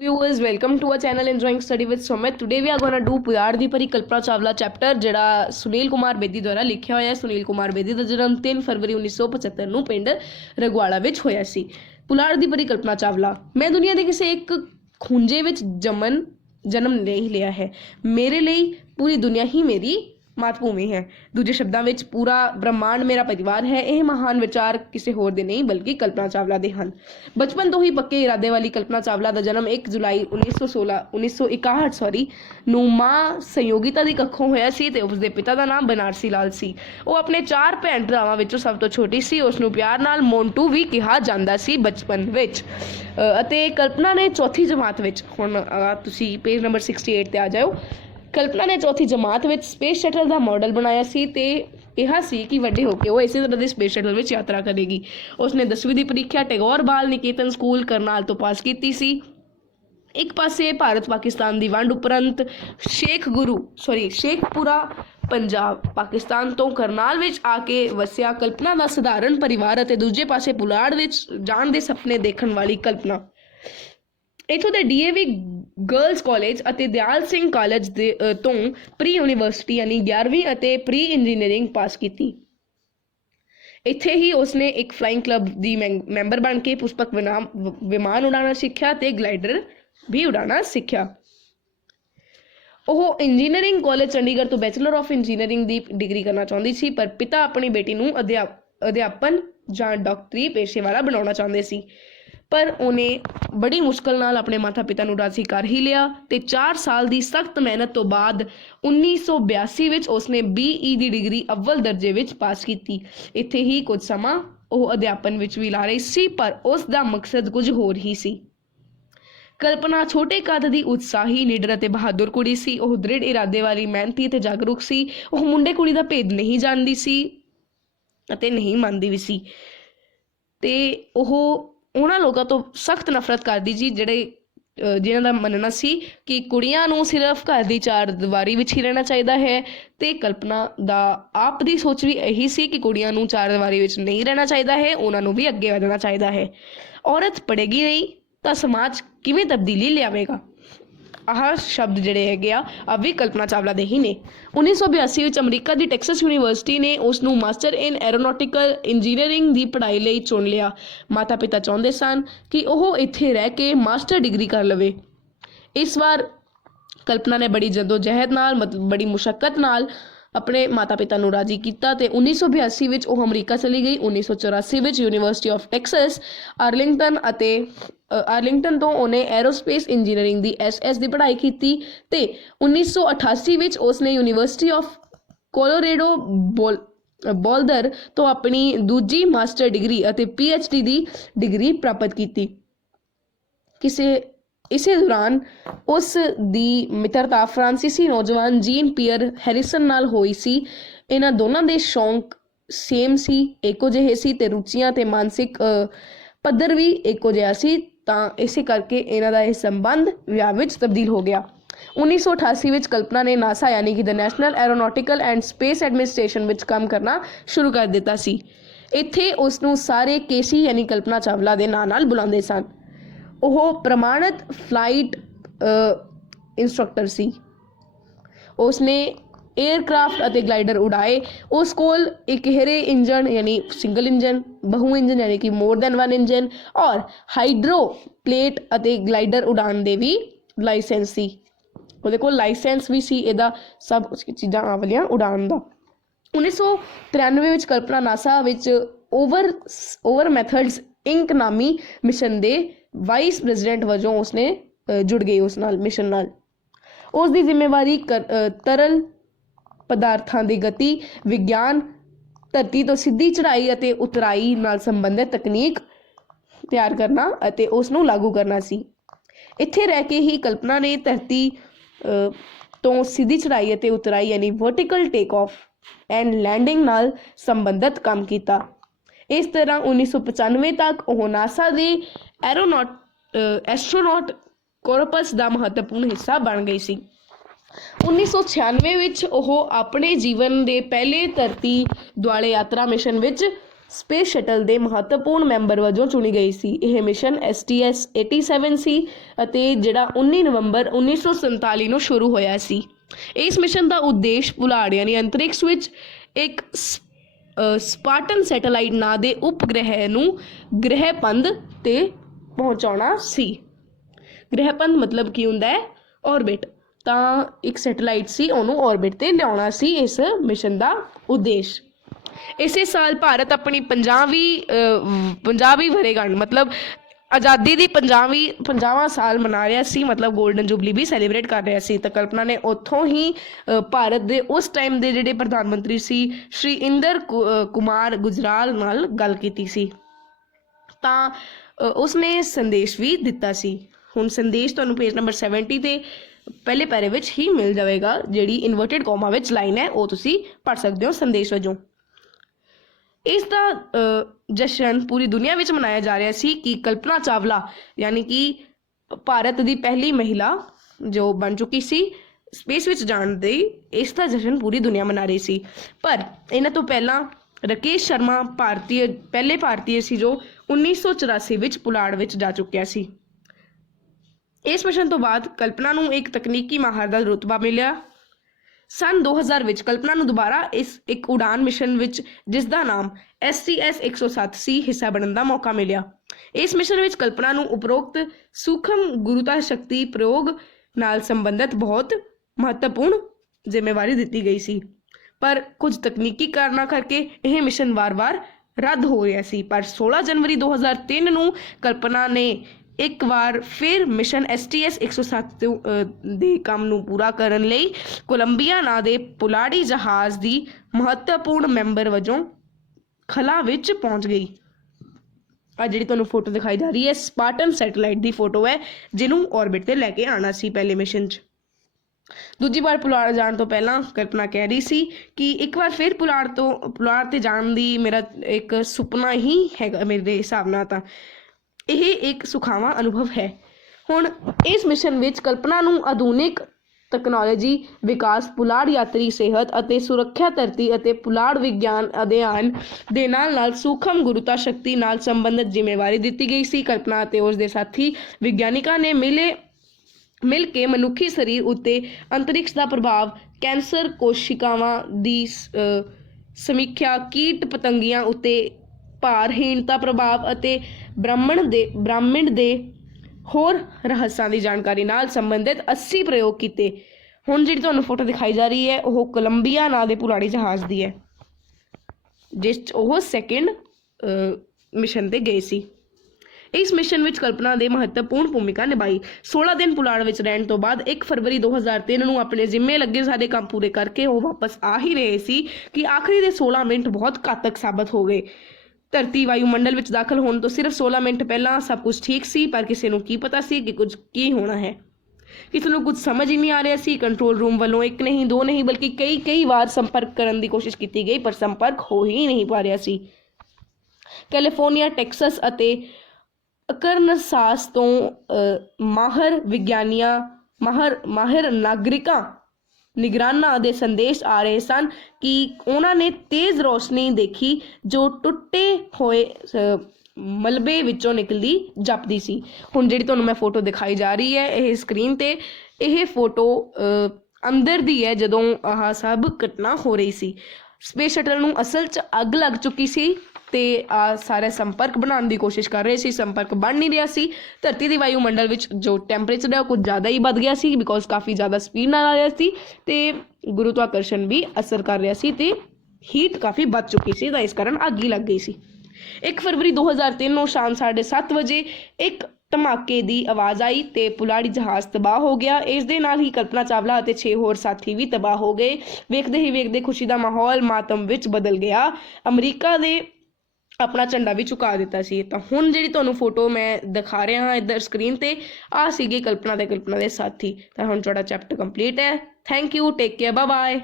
Viewers, welcome to our channel Enjoying Study with Sumit. Today we are going to do ਪੁਲਾੜ ਦੀ ਪਰੀ Kalpana Chawla chapter ਜਿਹੜਾ ਸੁਨੀਲ ਕੁਮਾਰ ਬੇਦੀ ਦੁਆਰਾ ਲਿਖਿਆ ਹੋਇਆ ਹੈ। ਸੁਨੀਲ ਕੁਮਾਰ ਬੇਦੀ ਦਾ ਜਨਮ 3 ਫਰਵਰੀ 1975 ਨੂੰ ਪਿੰਡ ਰਗਵਾਲਾ ਵਿੱਚ ਹੋਇਆ ਸੀ। ਪੁਲਾੜ ਦੀ ਪਰੀ ਕਲਪਨਾ ਚਾਵਲਾ। ਮੈਂ ਦੁਨੀਆ ਦੇ ਕਿਸੇ ਇੱਕ ਖੂੰਜੇ ਵਿੱਚ ਜਨਮ ਨਹੀਂ ਲਿਆ ਹੈ। ਮੇਰੇ ਲਈ ਪੂਰੀ ਦੁਨੀਆ ਹੀ ਮੇਰੀ ਮਾਤ ਭੂਮੀ ਹੈ। ਦੂਜੇ ਸ਼ਬਦਾਂ ਵਿੱਚ ਪੂਰਾ ਬ੍ਰਹਮਾਂਡ ਮੇਰਾ ਪਰਿਵਾਰ ਹੈ। ਇਹ ਮਹਾਨ ਵਿਚਾਰ ਕਿਸੇ ਹੋਰ ਦੇ ਨਹੀਂ ਬਲਕਿ ਕਲਪਨਾ ਚਾਵਲਾ ਦੇ ਹਨ। ਬਚਪਨ ਤੋਂ ਹੀ ਪੱਕੇ ਇਰਾਦੇ ਵਾਲੀ ਕਲਪਨਾ ਚਾਵਲਾ ਦਾ ਜਨਮ 1 ਜੁਲਾਈ 1961 ਨੂੰ ਮਾਂ ਸੰਯੋਗਿਤਾ ਦੀ ਕੱਖੋਂ ਹੋਇਆ ਸੀ ਤੇ ਉਸਦੇ ਪਿਤਾ ਦਾ ਨਾਮ ਬਨਾਰਸੀ ਲਾਲ ਸੀ। ਉਹ ਆਪਣੇ 4 ਭੈਣ ਭਰਾਵਾਂ ਵਿੱਚੋਂ ਸਭ ਤੋਂ ਛੋਟੀ ਸੀ। ਉਸ ਨੂੰ ਪਿਆਰ ਨਾਲ ਮੋਂਟੂ ਵੀ ਕਿਹਾ ਜਾਂਦਾ ਸੀ ਬਚਪਨ ਵਿੱਚ। ਅਤੇ ਕਲਪਨਾ ਨੇ ਚੌਥੀ ਜਮਾਤ ਵਿੱਚ, ਹੁਣ ਤੁਸੀਂ ਪੇਜ ਨੰਬਰ 68 ਤੇ ਆ ਜਾਓ। ਕਲਪਨਾ ਨੇ ਚੌਥੀ ਜਮਾਤ ਵਿੱਚ ਸਪੇਸ ਸ਼ਟਲ ਦਾ ਮਾਡਲ ਬਣਾਇਆ ਸੀ ਤੇ ਕਿਹਾ ਸੀ ਕਿ ਵੱਡੇ ਹੋ ਕੇ ਉਹ ਇਸੇ ਤਰ੍ਹਾਂ ਦੇ ਸਪੇਸ ਸ਼ਟਲ ਵਿੱਚ ਯਾਤਰਾ ਕਰੇਗੀ। ਉਸਨੇ 10ਵੀਂ ਦੀ ਪ੍ਰੀਖਿਆ ਟੈਗੋਰ ਬਾਲ ਨਿਕੇਤਨ ਸਕੂਲ ਕਰਨਾਲ ਤੋਂ ਪਾਸ ਕੀਤੀ ਸੀ। ਇੱਕ ਪਾਸੇ ਭਾਰਤ ਪਾਕਿਸਤਾਨ ਦੀ ਵੰਡ ਉਪਰੰਤ ਸ਼ੇਖਪੁਰਾ ਪੰਜਾਬ ਪਾਕਿਸਤਾਨ ਤੋਂ ਕਰਨਾਲ ਵਿੱਚ ਆ ਕੇ ਵਸਿਆ ਕਲਪਨਾ ਦਾ ਸਧਾਰਨ ਪਰਿਵਾਰ ਅਤੇ ਦੂਜੇ ਪਾਸੇ ਪੁਲਾੜ ਵਿੱਚ ਜਾਣ ਦੇ ਸੁਪਨੇ ਦੇਖਣ ਵਾਲੀ ਕਲਪਨਾ ਇੱਥੋਂ ਦੇ DAV ਗਰਲਜ਼ ਕਾਲਜ ਅਤੇ ਦਿਆਲ ਸਿੰਘ ਕਾਲਜ ਦੇ ਤੋਂ ਪ੍ਰੀ ਯੂਨੀਵਰਸਿਟੀ ਯਾਨੀ 11ਵੀਂ ਅਤੇ ਪ੍ਰੀ ਇੰਜੀਨੀਅਰਿੰਗ ਪਾਸ ਕੀਤੀ। ਇੱਥੇ ਹੀ ਉਸਨੇ ਇੱਕ ਫਲਾਈਂਗ ਕਲੱਬ ਦੀ ਮੈਂਬਰ ਬਣ ਕੇ ਪੁਸ਼ਪਕ ਵਿਮਾਨ ਉਡਾਉਣਾ ਸਿੱਖਿਆ ਤੇ ਗਲਾਈਡਰ ਵੀ ਉਡਾਉਣਾ ਸਿੱਖਿਆ। ਉਹ ਇੰਜੀਨੀਅਰਿੰਗ ਕਾਲਜ ਚੰਡੀਗੜ੍ਹ ਤੋਂ bachelor of engineering the degree ਕਰਨਾ ਚਾਹੁੰਦੀ ਸੀ, ਪਰ ਪਿਤਾ ਆਪਣੀ ਬੇਟੀ ਨੂੰ ਅਧਿਆਪਨ ਜਾਂ ਡਾਕਟਰੀ ਪੇਸ਼ੇ ਵਾਲਾ ਬਣਾਉਣਾ ਚਾਹੁੰਦੇ ਸੀ। ਪਰ ਉਹਨੇ ਬੜੀ ਮੁਸ਼ਕਲ ਨਾਲ ਆਪਣੇ ਮਾਤਾ ਪਿਤਾ ਨੂੰ ਰਾਜ਼ੀ ਕਰ ਹੀ ਲਿਆ ਤੇ 4 ਸਾਲ ਦੀ ਸਖਤ ਮਿਹਨਤ ਤੋਂ ਬਾਅਦ 1982 ਵਿੱਚ ਉਸਨੇ BE ਦੀ ਡਿਗਰੀ ਅਵਲ ਦਰਜੇ ਵਿੱਚ ਪਾਸ ਕੀਤੀ। ਇੱਥੇ ਹੀ ਕੁਝ ਸਮਾਂ ਉਹ ਅਧਿਆਪਨ ਵਿੱਚ ਵੀ ਲਾ ਰਹੀ ਸੀ, ਪਰ ਉਸ ਦਾ ਮਕਸਦ ਕੁਝ ਹੋਰ ਹੀ ਸੀ। ਕਲਪਨਾ ਛੋਟੇ ਕੱਦ ਦੀ ਉਤਸ਼ਾਹੀ, ਨਿਡਰ ਅਤੇ ਬਹਾਦਰ ਕੁੜੀ ਸੀ। ਉਹ ਦ੍ਰਿੜ ਇਰਾਦੇ ਵਾਲੀ, ਮਿਹਨਤੀ ਅਤੇ ਜਾਗਰੂਕ ਸੀ। ਉਹ ਮੁੰਡੇ ਕੁੜੀ ਦਾ ਭੇਦ ਨਹੀਂ ਜਾਣਦੀ ਸੀ ਅਤੇ ਨਹੀਂ ਮੰਨਦੀ ਵੀ ਸੀ ਤੇ ਉਹ ਉਹਨਾਂ ਲੋਕਾਂ ਤੋਂ ਸਖਤ ਨਫ਼ਰਤ ਕਰਦੀ ਸੀ ਜਿਨ੍ਹਾਂ ਦਾ ਮੰਨਣਾ ਸੀ ਕਿ ਕੁੜੀਆਂ ਨੂੰ ਸਿਰਫ ਘਰ ਦੀ 4 ਦੀਵਾਰੀ ਵਿੱਚ ਹੀ ਰਹਿਣਾ ਚਾਹੀਦਾ ਹੈ ਤੇ ਕਲਪਨਾ ਦਾ ਆਪ ਦੀ ਸੋਚ ਵੀ ਇਹੀ ਸੀ ਕਿ ਕੁੜੀਆਂ ਨੂੰ 4 ਦੀਵਾਰੀ ਵਿੱਚ ਨਹੀਂ ਰਹਿਣਾ ਚਾਹੀਦਾ ਹੈ, ਉਹਨਾਂ ਨੂੰ ਵੀ ਅੱਗੇ ਵਧਣਾ ਚਾਹੀਦਾ ਹੈ। ਔਰਤ ਪੜ੍ਹੇਗੀ ਨਹੀਂ ਤਾਂ ਸਮਾਜ ਕਿਵੇਂ ਤਬਦੀਲੀ ਲਿਆਵੇਗਾ? ਆਹ ਸ਼ਬਦ ਜਿਹੜੇ ਹੈਗੇ ਆ ਵੀ ਕਲਪਨਾ ਚਾਵਲਾ ਦੇ ਹੀ ਨੇ। 1982 ਵਿੱਚ ਅਮਰੀਕਾ ਦੀ ਟੈਕਸਸ ਯੂਨੀਵਰਸਿਟੀ ਨੇ ਉਸ ਨੂੰ ਮਾਸਟਰ ਇਨ ਐਰੋਨੋਟਿਕਲ ਇੰਜੀਨੀਅਰਿੰਗ ਦੀ ਪੜ੍ਹਾਈ ਲਈ ਚੁਣ ਲਿਆ। ਮਾਤਾ ਪਿਤਾ ਚਾਹੁੰਦੇ ਸਨ ਕਿ ਉਹ ਇੱਥੇ ਰਹਿ ਕੇ ਮਾਸਟਰ ਡਿਗਰੀ ਕਰ ਲਵੇ। ਇਸ ਵਾਰ ਕਲਪਨਾ ਨੇ ਬੜੀ ਜਦੋਜਹਿਦ ਨਾਲ, ਬੜੀ ਮੁਸ਼ੱਕਤ ਨਾਲ ਆਪਣੇ ਮਾਤਾ ਪਿਤਾ ਨੂੰ ਰਾਜ਼ੀ ਕੀਤਾ ਤੇ 1982 ਵਿੱਚ ਉਹ ਅਮਰੀਕਾ ਚਲੀ ਗਈ। 1984 ਵਿੱਚ ਯੂਨੀਵਰਸਿਟੀ ਆਫ ਟੈਕਸਸ ਆਰਲਿੰਗਟਨ ਤੋਂ ਉਹਨੇ ਐਰੋਸਪੇਸ ਇੰਜੀਨੀਅਰਿੰਗ ਦੀ SS ਦੀ ਪੜ੍ਹਾਈ ਕੀਤੀ ਤੇ 1988 ਵਿੱਚ ਉਸਨੇ ਯੂਨੀਵਰਸਿਟੀ ਆਫ ਕੋਲੋਰੇਡੋ ਬੋਲਦਰ ਤੋਂ ਆਪਣੀ ਦੂਜੀ ਮਾਸਟਰ ਡਿਗਰੀ ਅਤੇ PhD ਦੀ ਡਿਗਰੀ ਪ੍ਰਾਪਤ ਕੀਤੀ। ਇਸੇ ਦੌਰਾਨ ਉਸ ਦੀ ਮਿੱਤਰਤਾ ਫਰਾਂਸੀਸੀ ਨੌਜਵਾਨ ਜੀਨ ਪੀਅਰ ਹੈਰਿਸਨ ਨਾਲ ਹੋਈ ਸੀ। ਇਹਨਾਂ ਦੋਨਾਂ ਦੇ ਸ਼ੌਂਕ ਸੇਮ ਸੀ, ਇੱਕੋ ਜਿਹੇ ਸੀ ਤੇ ਰੁਚੀਆਂ ਤੇ ਮਾਨਸਿਕ ਪੱਧਰ ਵੀ ਇੱਕੋ ਜਿਹਾ ਸੀ, ਤਾਂ ਇਸੇ ਕਰਕੇ ਇਹਨਾਂ ਦਾ ਇਹ ਸੰਬੰਧ ਵਿਆਹ ਵਿੱਚ ਤਬਦੀਲ ਹੋ ਗਿਆ। 1988 ਵਿੱਚ ਕਲਪਨਾ ਨੇ NASA ਯਾਨੀ ਕਿ ਦ ਨੈਸ਼ਨਲ ਐਰੋਨੋਟਿਕਲ ਐਂਡ ਸਪੇਸ ਐਡਮਿਨਿਸਟ੍ਰੇਸ਼ਨ ਵਿੱਚ ਕੰਮ ਕਰਨਾ ਸ਼ੁਰੂ ਕਰ ਦਿੱਤਾ ਸੀ। ਇੱਥੇ ਉਸ ਨੂੰ ਸਾਰੇ KC ਯਾਨੀ ਕਲਪਨਾ ਚਾਵਲਾ ਦੇ ਨਾਂ ਨਾਲ ਬੁਲਾਉਂਦੇ ਸਨ। ਉਹ ਪ੍ਰਮਾਣਿਤ ਫਲਾਈਟ ਇੰਸਟ੍ਰਕਟਰ ਸੀ। ਉਸਨੇ ਏਅਰਕ੍ਰਾਫਟ ਅਤੇ ਗਲਾਈਡਰ ਉਡਾਏ। ਉਸ ਕੋਲ ਇਕਹਿਰੇ ਇੰਜਨ ਯਾਨੀ ਸਿੰਗਲ ਇੰਜਨ, ਬਹੁ ਇੰਜਨ ਯਾਨੀ ਕਿ ਮੋਰ ਦੈਨ 1 ਇੰਜਨ ਔਰ ਹਾਈਡਰੋ ਪਲੇਟ ਅਤੇ ਗਲਾਈਡਰ ਉਡਾਉਣ ਦੇ ਵੀ ਲਾਇਸੈਂਸ ਸੀ। ਉਹਦੇ ਕੋਲ ਲਾਇਸੈਂਸ ਵੀ ਸੀ ਇਹਦਾ ਸਭ ਚੀਜ਼ਾਂ ਆਵਲੀਆਂ ਉਡਾਉਣ ਦਾ। 1993 ਵਿੱਚ ਕਲਪਨਾ NASA ਵਿੱਚ ਓਵਰ ਮੈਥਡਸ ਇੰਕ ਨਾਮੀ ਮਿਸ਼ਨ ਦੇ ਵਾਈਸ ਪ੍ਰੈਜ਼ੀਡੈਂਟ ਵਜੋਂ ਉਸਨੇ ਜੁੜ ਗਈ ਉਸ ਨਾਲ ਮਿਸ਼ਨ ਨਾਲ। ਉਸ ਦੀ ਜ਼ਿੰਮੇਵਾਰੀ ਤਰਲ ਪਦਾਰਥਾਂ ਦੀ ਗਤੀ ਵਿਗਿਆਨ, ਧਰਤੀ ਤੋਂ ਸਿੱਧੀ ਚੜ੍ਹਾਈ ਅਤੇ ਉਤਰਾਈ ਨਾਲ ਸੰਬੰਧਿਤ ਤਕਨੀਕ ਤਿਆਰ ਕਰਨਾ ਅਤੇ ਉਸ ਨੂੰ ਲਾਗੂ ਕਰਨਾ ਸੀ। ਇੱਥੇ ਰਹਿ ਕੇ ਹੀ ਕਲਪਨਾ ਨੇ ਧਰਤੀ ਤੋਂ ਸਿੱਧੀ ਚੜ੍ਹਾਈ ਅਤੇ ਉਤਰਾਈ ਯਾਨੀ vertical take off and landing ਨਾਲ ਸੰਬੰਧਿਤ ਕੰਮ ਕੀਤਾ। ਇਸ ਤਰ੍ਹਾਂ 1995 ਤੱਕ ਉਹ NASA ਦੇ ਐਸਟਰੋਨੌਟ ਕੋਰਪਸ ਦਾ ਮਹੱਤਵਪੂਰਨ ਹਿੱਸਾ ਬਣ ਗਈ ਸੀ। 1996 ਵਿੱਚ ਉਹ ਆਪਣੇ ਜੀਵਨ ਦੇ ਪਹਿਲੇ ਧਰਤੀ ਦੁਆਲੇ ਯਾਤਰਾ ਮਿਸ਼ਨ ਵਿੱਚ ਸਪੇਸ ਸ਼ਟਲ ਦੇ ਮਹੱਤਵਪੂਰਨ ਮੈਂਬਰ ਵਜੋਂ ਚੁਣੀ ਗਈ ਸੀ। ਇਹ ਮਿਸ਼ਨ STS 87 ਸੀ ਅਤੇ ਜਿਹੜਾ 19 ਨਵੰਬਰ 1947 ਨੂੰ ਸ਼ੁਰੂ ਹੋਇਆ ਸੀ। ਇਸ ਮਿਸ਼ਨ ਦਾ ਉਦੇਸ਼ ਪੁਲਾੜ ਯਾਨੀ ਅੰਤਰਿਕਸ਼ ਵਿੱਚ ਇੱਕ ਸਪਾਰਟਨ ਸੈਟੇਲਾਈਟ ਨਾਂ ਦੇ ਉਪਗ੍ਰਹਿ ਨੂੰ ਗ੍ਰਹਿਪੰਧ ਤੇ ਪਹੁੰਚਾਉਣਾ ਸੀ। ਗ੍ਰਹਿਪੰਧ ਮਤਲਬ ਕੀ ਹੁੰਦਾ ਹੈ? ਆਰਬਿਟ। ਤਾਂ ਇੱਕ ਸੈਟੇਲਾਈਟ ਸੀ, ਉਹਨੂੰ ਆਰਬਿਟ ਤੇ ਲਿਆਉਣਾ ਸੀ ਇਸ ਮਿਸ਼ਨ ਦਾ ਉਦੇਸ਼। ਇਸੇ ਸਾਲ ਭਾਰਤ ਆਪਣੀ 50ਵੀਂ ਵਰ੍ਹੇਗੰਢ ਮਤਲਬ ਆਜ਼ਾਦੀ ਦੀ 50ਵਾਂ ਸਾਲ ਮਨਾ ਰਿਹਾ ਸੀ, ਮਤਲਬ ਗੋਲਡਨ ਜੁਬਲੀ ਵੀ ਸੈਲੀਬ੍ਰੇਟ ਕਰ ਰਿਹਾ ਸੀ। ਤਾਂ ਕਲਪਨਾ ਨੇ ਉੱਥੋਂ ਹੀ ਭਾਰਤ ਦੇ ਉਸ ਟਾਈਮ ਦੇ ਜਿਹੜੇ ਪ੍ਰਧਾਨ ਮੰਤਰੀ ਸੀ ਸ਼੍ਰੀ ਇੰਦਰ ਕੁਮਾਰ ਗੁਜਰਾਲ ਨਾਲ ਗੱਲ ਕੀਤੀ ਸੀ। ਤਾਂ ਉਸਨੇ ਸੰਦੇਸ਼ ਵੀ ਦਿੱਤਾ ਸੀ। ਹੁਣ ਸੰਦੇਸ਼ ਤੁਹਾਨੂੰ ਪੇਜ ਨੰਬਰ 70 ਤੇ ਪਹਿਲੇ ਪੈਰੇ ਵਿੱਚ ਹੀ ਮਿਲ ਜਾਵੇਗਾ। ਜਿਹੜੀ ਇਨਵਰਟਡ ਕੋਮਾ ਵਿੱਚ ਲਾਈਨ ਹੈ ਉਹ ਤੁਸੀਂ ਪੜ੍ਹ ਸਕਦੇ ਹੋ ਸੰਦੇਸ਼ ਵਜੋਂ। ਇਸ ਦਾ ਜਸ਼ਨ ਪੂਰੀ ਦੁਨੀਆ ਵਿੱਚ ਮਨਾਇਆ ਜਾ ਰਿਹਾ ਸੀ ਕਿ ਕਲਪਨਾ ਚਾਵਲਾ ਯਾਨੀ ਕਿ ਭਾਰਤ ਦੀ ਪਹਿਲੀ ਮਹਿਲਾ ਜੋ ਬਣ ਚੁੱਕੀ ਸੀ ਸਪੇਸ ਵਿੱਚ ਜਾਣ ਦੇ, ਇਸ ਦਾ ਜਸ਼ਨ ਪੂਰੀ ਦੁਨੀਆ ਮਨਾ ਰਹੀ ਸੀ। ਪਰ ਇਹਨਾਂ ਤੋਂ ਪਹਿਲਾਂ ਰਾਕੇਸ਼ ਸ਼ਰਮਾ ਪਹਿਲੇ ਭਾਰਤੀ ਸੀ ਜੋ 1984 ਵਿੱਚ ਪੁਲਾੜ ਵਿੱਚ ਜਾ ਚੁੱਕਿਆ ਸੀ। ਇਸ ਮਿਸ਼ਨ ਤੋਂ ਬਾਅਦ ਕਲਪਨਾ ਨੂੰ ਇੱਕ ਤਕਨੀਕੀ ਮਾਹਰ ਦਾ ਰੁਤਬਾ ਮਿਲਿਆ। ਸੰਨ 2000 ਵਿੱਚ ਕਲਪਨਾ ਨੂੰ ਦੁਬਾਰਾ ਇੱਕ ਉਡਾਨ ਮਿਸ਼ਨ ਵਿੱਚ ਜਿਸ ਦਾ ਨਾਮ STS 107 ਸੀ ਹਿੱਸਾ ਬਣਨ ਦਾ ਮੌਕਾ ਮਿਲਿਆ। ਇਸ ਮਿਸ਼ਨ ਵਿੱਚ ਕਲਪਨਾ ਨੂੰ ਉਪਰੋਕਤ ਸੂਖਮ ਗੁਰੂਤਾ ਸ਼ਕਤੀ ਪ੍ਰਯੋਗ ਨਾਲ ਸੰਬੰਧਿਤ ਬਹੁਤ ਮਹੱਤਵਪੂਰਨ ਜ਼ਿੰਮੇਵਾਰੀ ਦਿੱਤੀ ਗਈ ਸੀ। ਪਰ ਕੁਝ ਤਕਨੀਕੀ ਕਾਰਨਾਂ ਕਰਕੇ ਇਹ ਮਿਸ਼ਨ ਵਾਰ-ਵਾਰ ਰੱਦ ਹੋ ਰਿਹਾ ਸੀ। ਪਰ 16 ਜਨਵਰੀ 2003 ਨੂੰ ਕਲਪਨਾ ਨੇ ਇੱਕ ਵਾਰ ਫਿਰ ਮਿਸ਼ਨ STS 107 ਦੇ ਕੰਮ ਨੂੰ ਪੂਰਾ ਕਰਨ ਲਈ ਕੋਲੰਬੀਆ ਨਾਂ ਦੇ ਪੁਲਾੜੀ ਜਹਾਜ਼ ਦੀ ਮਹੱਤਵਪੂਰਨ ਮੈਂਬਰ ਵਜੋਂ ਖਲਾ ਵਿੱਚ ਪਹੁੰਚ ਗਈ। ਆ ਜਿਹੜੀ ਤੁਹਾਨੂੰ ਫੋਟੋ ਦਿਖਾਈ ਜਾ ਰਹੀ ਹੈ ਸਪਾਰਟਨ ਸੈਟੇਲਾਈਟ ਦੀ ਫੋਟੋ ਹੈ, ਜਿਹਨੂੰ ਆਰਬਿਟ ਤੇ ਲੈ ਕੇ ਆਉਣਾ ਸੀ ਪਹਿਲੇ ਮਿਸ਼ਨ 'ਚ। ਦੂਜੀ ਵਾਰ ਪੁਲਾੜ ਜਾਣ ਤੋਂ ਪਹਿਲਾਂ ਕਲਪਨਾ ਕਹਿ ਰਹੀ ਸੀ ਕਿ ਇੱਕ ਵਾਰ ਫਿਰ ਪੁਲਾੜ ਤੇ ਜਾਣ ਦੀ ਮੇਰਾ ਇੱਕ ਸੁਪਨਾ ਹੀ ਹੈਗਾ। ਮੇਰੇ ਹਿਸਾਬ ਨਾਲ ਤਾਂ ਇਹ ਇੱਕ ਸੁਖਾਵਾਂ ਅਨੁਭਵ ਹੈ। ਹੁਣ ਇਸ ਮਿਸ਼ਨ ਵਿੱਚ ਕਲਪਨਾ ਨੂੰ ਆਧੁਨਿਕ ਤਕਨਾਲੋਜੀ ਵਿਕਾਸ, ਪੁਲਾੜ ਯਾਤਰੀ ਸਿਹਤ ਅਤੇ ਸੁਰੱਖਿਆ, ਧਰਤੀ ਅਤੇ ਪੁਲਾੜ ਵਿਗਿਆਨ ਅਧਿਐਨ ਦੇ ਨਾਲ ਸੂਖਮ ਗੁਰੂਤਾ ਸ਼ਕਤੀ ਨਾਲ ਸੰਬੰਧਿਤ ਜ਼ਿੰਮੇਵਾਰੀ ਦਿੱਤੀ ਗਈ ਸੀ। ਕਲਪਨਾ ਅਤੇ ਉਸ ਦੇ ਸਾਥੀ ਵਿਗਿਆਨਿਕਾਂ ਨੇ ਮਿਲ ਕੇ ਮਨੁੱਖੀ ਸਰੀਰ ਉੱਤੇ ਅੰਤਰਿਕਸ਼ ਦਾ ਪ੍ਰਭਾਵ, ਕੈਂਸਰ ਕੋਸ਼ਿਕਾਵਾਂ ਦੀ ਸਮੀਖਿਆ, ਕੀਟ ਪਤੰਗਿਆਂ ਉੱਤੇ ਭਾਰਹੀਣਤਾ ਪ੍ਰਭਾਵ ਅਤੇ ਬ੍ਰਹਿਮੰਡ ਦੇ ਹੋਰ ਰਹੱਸਾਂ ਦੀ ਜਾਣਕਾਰੀ ਨਾਲ ਸੰਬੰਧਿਤ 80 ਪ੍ਰਯੋਗ ਕੀਤੇ। ਹੁਣ ਜਿਹੜੀ ਤੁਹਾਨੂੰ ਫੋਟੋ ਦਿਖਾਈ ਜਾ ਰਹੀ ਹੈ ਉਹ ਕੋਲੰਬੀਆ ਨਾਂ ਦੇ ਪੁਲਾੜੀ ਜਹਾਜ਼ ਦੀ ਹੈ, ਜਿਸ 'ਚ ਉਹ ਸੈਕਿੰਡ ਮਿਸ਼ਨ ਤੇ ਗਏ ਸੀ। ਇਸ ਮਿਸ਼ਨ ਵਿੱਚ ਕਲਪਨਾ ਨੇ ਮਹੱਤਵਪੂਰਨ ਭੂਮਿਕਾ ਨਿਭਾਈ। 16 ਦਿਨ ਪੁਲਾੜ ਵਿੱਚ ਰਹਿਣ ਤੋਂ ਬਾਅਦ 1 ਫਰਵਰੀ 2003 ਨੂੰ ਆਪਣੇ ਜ਼ਿੰਮੇ ਲੱਗੇ ਸਾਰੇ ਕੰਮ ਪੂਰੇ ਕਰਕੇ ਉਹ ਵਾਪਸ ਆ ਹੀ ਰਹੇ ਸੀ ਕਿ ਆਖਰੀ ਦੇ 16 ਮਿੰਟ ਬਹੁਤ ਘਾਤਕ ਸਾਬਤ ਹੋ ਗਏ। ਧਰਤੀ ਵਾਯੂਮੰਡਲ ਵਿੱਚ ਦਾਖਲ ਹੋਣ ਤੋਂ ਸਿਰਫ 16 ਮਿੰਟ ਪਹਿਲਾਂ ਸਭ ਕੁਝ ਠੀਕ ਸੀ, ਪਰ ਕਿਸੇ ਨੂੰ ਕੀ ਪਤਾ ਸੀ ਕਿ ਕੁਝ ਕੀ ਹੋਣਾ ਹੈ। ਕਿਸੇ ਨੂੰ ਕੁਝ ਸਮਝ ਹੀ ਨਹੀਂ ਆ ਰਿਹਾ ਸੀ। ਕੰਟਰੋਲ ਰੂਮ ਵੱਲੋਂ ਇੱਕ ਨਹੀਂ, ਦੋ ਨਹੀਂ, ਬਲਕਿ ਕਈ ਵਾਰ ਸੰਪਰਕ ਕਰਨ ਦੀ ਕੋਸ਼ਿਸ਼ ਕੀਤੀ ਗਈ, ਪਰ ਸੰਪਰਕ ਹੋ ਹੀ ਨਹੀਂ ਪਾ ਰਿਹਾ ਸੀ। ਕੈਲੀਫੋਰਨੀਆ, ਟੈਕਸਸ ਅਤੇ ਅਰਕਨਸਾਸ ਤੋਂ ਮਾਹਰ ਨਾਗਰਿਕਾਂ ਨਿਗਰਾਨਾਂ ਦੇ ਸੰਦੇਸ਼ ਆ ਰਹੇ ਸਨ ਕਿ ਉਹਨਾਂ ਨੇ ਤੇਜ਼ ਰੋਸ਼ਨੀ ਦੇਖੀ ਜੋ ਟੁੱਟੇ ਹੋਏ ਮਲਬੇ ਵਿੱਚੋਂ ਨਿਕਲਦੀ ਜਾਪਦੀ ਸੀ। ਹੁਣ ਜਿਹੜੀ ਤੁਹਾਨੂੰ ਮੈਂ ਫੋਟੋ ਦਿਖਾਈ ਜਾ ਰਹੀ ਹੈ ਇਹ ਸਕਰੀਨ ਤੇ, ਇਹ ਫੋਟੋ ਅੰਦਰ ਦੀ ਹੈ ਜਦੋਂ ਆਹ ਸਭ ਘਟਨਾ ਹੋ ਰਹੀ ਸੀ। ਸਪੇਸ ਸ਼ਟਲ ਨੂੰ ਅਸਲ 'ਚ ਅੱਗ ਲੱਗ ਚੁੱਕੀ ਸੀ ਤੇ ਸਾਰੇ ਸੰਪਰਕ ਬਣਾਉਣ ਦੀ ਕੋਸ਼ਿਸ਼ ਕਰ ਰਹੇ ਸੀ, ਸੰਪਰਕ ਬਣ ਨਹੀਂ ਰਿਹਾ ਸੀ। ਧਰਤੀ ਦੀ ਵਾਯੂਮੰਡਲ ਵਿੱਚ ਜੋ ਟੈਂਪਰੇਚਰ ਹੈ ਉਹ ਕੁਝ ਜ਼ਿਆਦਾ ਹੀ ਵੱਧ ਗਿਆ ਸੀ, ਬਿਕੋਜ਼ ਕਾਫੀ ਜ਼ਿਆਦਾ ਸਪੀਡ ਨਾਲ ਆ ਰਿਹਾ ਸੀ ਤੇ ਗੁਰੂਤਵਾਕਰਸ਼ਣ ਵੀ ਅਸਰ ਕਰ ਰਿਹਾ ਸੀ ਤੇ ਹੀਟ ਕਾਫੀ ਵੱਧ ਚੁੱਕੀ ਸੀ, ਤਾਂ ਇਸ ਕਾਰਨ ਅੱਗ ਹੀ ਲੱਗ ਗਈ ਸੀ। 1 ਫਰਵਰੀ 2003 ਨੂੰ ਸ਼ਾਮ 7:30 ਵਜੇ ਇੱਕ ਧਮਾਕੇ ਦੀ ਆਵਾਜ਼ ਆਈ ਤੇ ਪੁਲਾੜੀ ਜਹਾਜ਼ ਤਬਾਹ ਹੋ ਗਿਆ। ਇਸ ਦੇ ਨਾਲ ਹੀ ਕਲਪਨਾ ਚਾਵਲਾ ਅਤੇ 6 ਹੋਰ ਸਾਥੀ ਵੀ ਤਬਾਹ ਹੋ ਗਏ। ਵੇਖਦੇ ਹੀ ਵੇਖਦੇ ਖੁਸ਼ੀ ਦਾ ਮਾਹੌਲ ਮਾਤਮ ਵਿੱਚ ਬਦਲ ਗਿਆ। ਅਮਰੀਕਾ ਨੇ ਆਪਣਾ ਝੰਡਾ ਵੀ ਝੁਕਾ ਦਿੱਤਾ ਸੀ। ਤਾਂ ਹੁਣ ਜਿਹੜੀ ਤੁਹਾਨੂੰ ਫੋਟੋ ਮੈਂ ਦਿਖਾ ਰਿਹਾ ਹਾਂ ਇੱਧਰ ਸਕਰੀਨ ਤੇ, ਆਹ ਸੀਗੇ ਕਲਪਨਾ ਦੇ ਸਾਥੀ। ਤਾਂ ਹੁਣ ਤੁਹਾਡਾ ਚੈਪਟਰ ਕੰਪਲੀਟ ਹੈ। Thank you, take care, bye bye.